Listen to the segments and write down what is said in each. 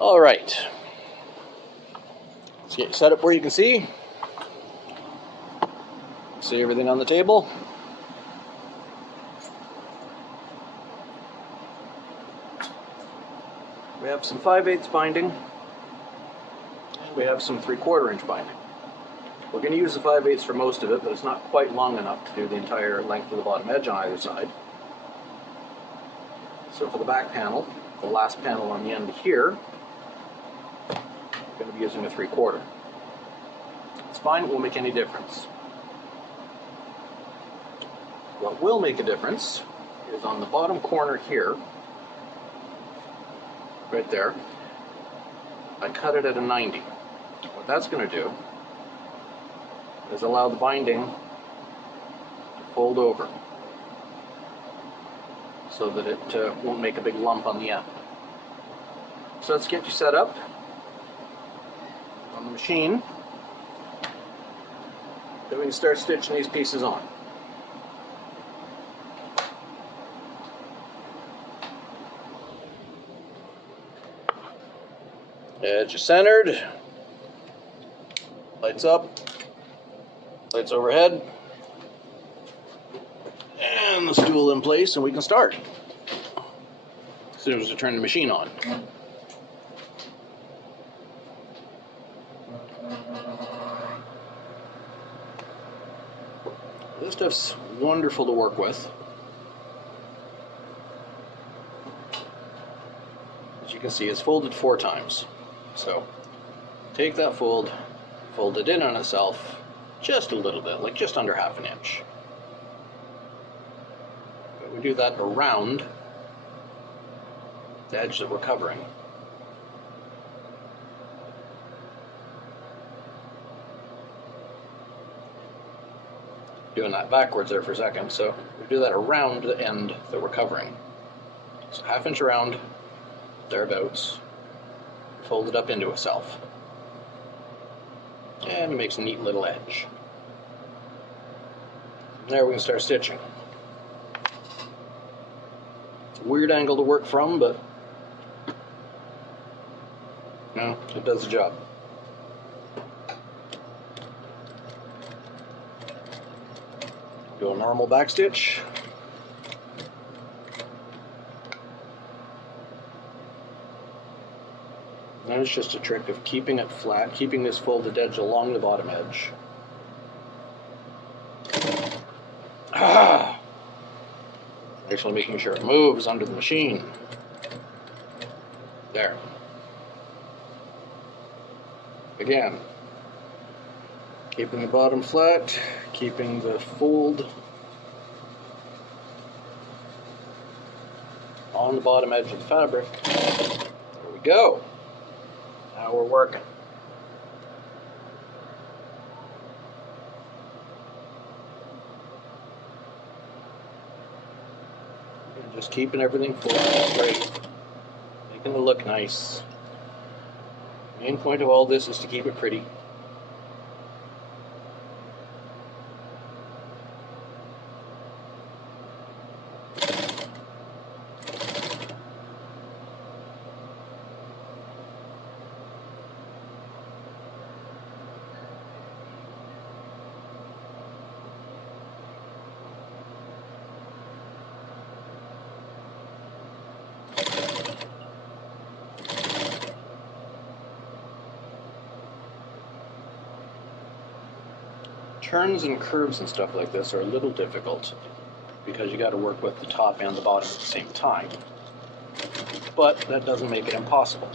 All right. Let's get you set up where you can see. See everything on the table. We have some 5/8 binding, and we have some 3/4 inch binding. We're going to use the 5/8 for most of it, but it's not quite long enough to do the entire length of the bottom edge on either side. So for the back panel, the last panel on the end here, we're going to be using a 3/4. It's fine, it won't make any difference. What will make a difference is on the bottom corner here, right there, I cut it at a 90. What that's going to do is allow the binding to fold over so that it won't make a big lump on the end. So let's get you set up on the machine. Then we can start stitching these pieces on. Edge is centered, lights up, lights overhead, and the stool in place, and we can start as soon as we turn the machine on. This stuff's wonderful to work with. As you can see, it's folded 4 times. So take that fold, fold it in on itself just a little bit, like just under 1/2 inch. But we do that around the edge that we're covering. Doing that backwards there for a second, so we do that around the end that we're covering. So 1/2 inch around, thereabouts, fold it up into itself. And it makes a neat little edge. From there we can start stitching. It's a weird angle to work from, but no, it does the job. Do a normal back stitch. And it's just a trick of keeping it flat, keeping this folded edge along the bottom edge. Actually making sure it moves under the machine. There. Again, keeping the bottom flat, keeping the fold on the bottom edge of the fabric. There we go. Now we're working. And just keeping everything folded straight, making it look nice. Main point of all this is to keep it pretty. Turns and curves and stuff like this are a little difficult because you got to work with the top and the bottom at the same time. But that doesn't make it impossible.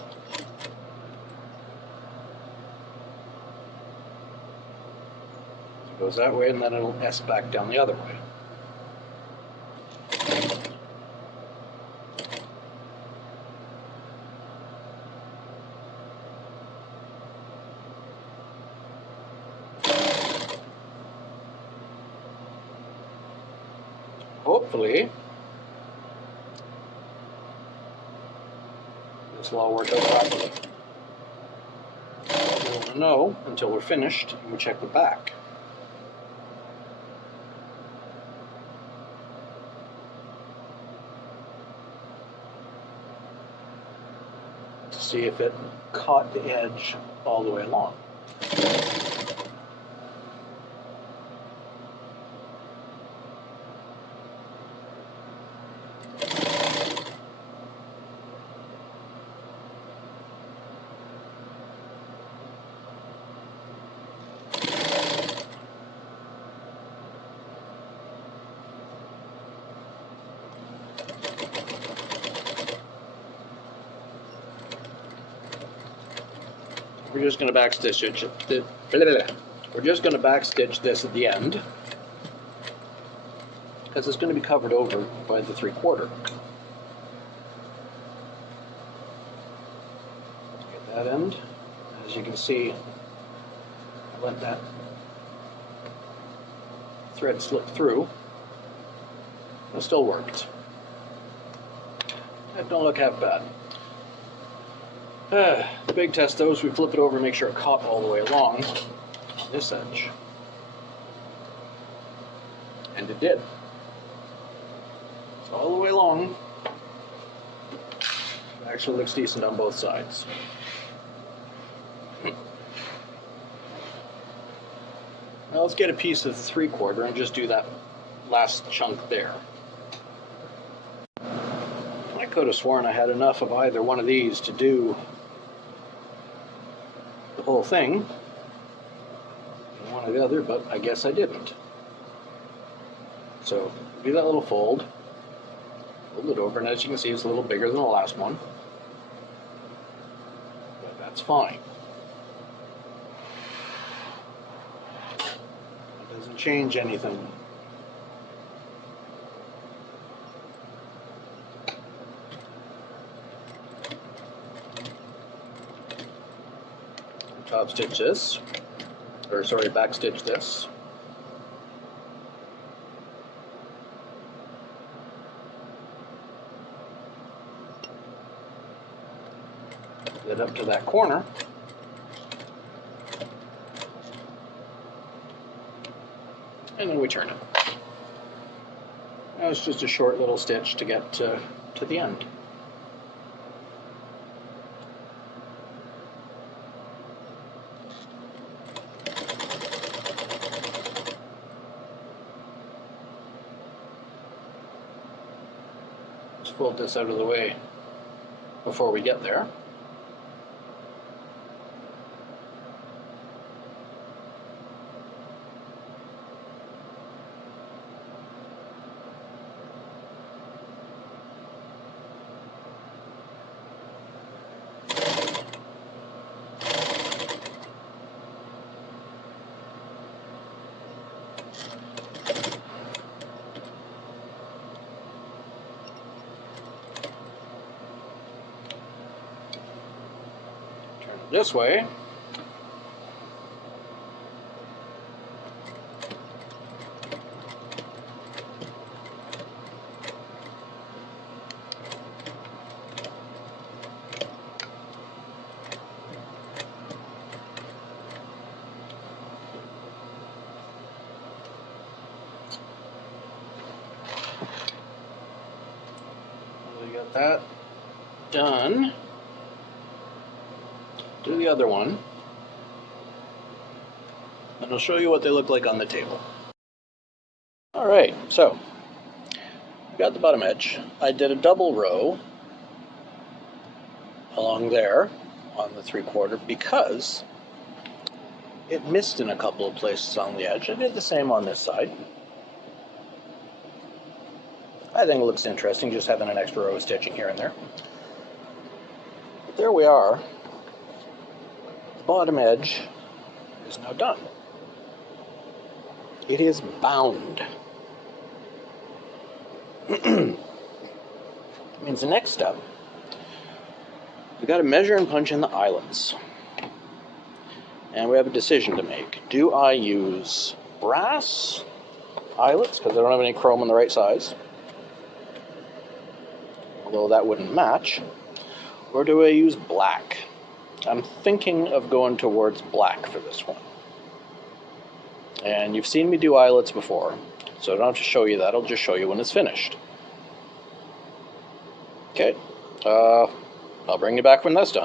It goes that way and then it'll S back down the other way. Hopefully, this will all work out properly. We won't know until we're finished and we check the back. to see if it caught the edge all the way along. We're just going to backstitch it. We're just going to backstitch this at the end because it's going to be covered over by the 3/4. Get that end. As you can see, I let that thread slip through. It still worked. It don't look half bad. The big test though is we flip it over and make sure it caught all the way along on this edge. And it did. So all the way along, it actually looks decent on both sides. Now let's get a piece of the 3/4 and just do that last chunk there. I could have sworn I had enough of either one of these to do the whole thing, one or the other, but I guess I didn't. So do that little fold it over, and as you can see, it's a little bigger than the last one, but that's fine. It doesn't change anything. Top stitch this, or sorry, back stitch this. Get up to that corner. And then we turn it. Now it's just a short little stitch to get to the end. Let's fold this out of the way before we get there. This way. We got that done. Do the other one, and I'll show you what they look like on the table. Alright, so we got the bottom edge. I did a double row along there on the 3/4 because it missed in a couple of places on the edge. I did the same on this side. I think it looks interesting just having an extra row of stitching here and there. But there we are. Bottom edge is now done. It is bound. Means the next step, we got to measure and punch in the eyelets. And we have a decision to make. Do I use brass eyelets, because I don't have any chrome in the right size, although that wouldn't match, or do I use black? I'm thinking of going towards black for this one. And you've seen me do eyelets before, so I don't have to show you that. I'll just show you when it's finished. Okay, I'll bring you back when that's done.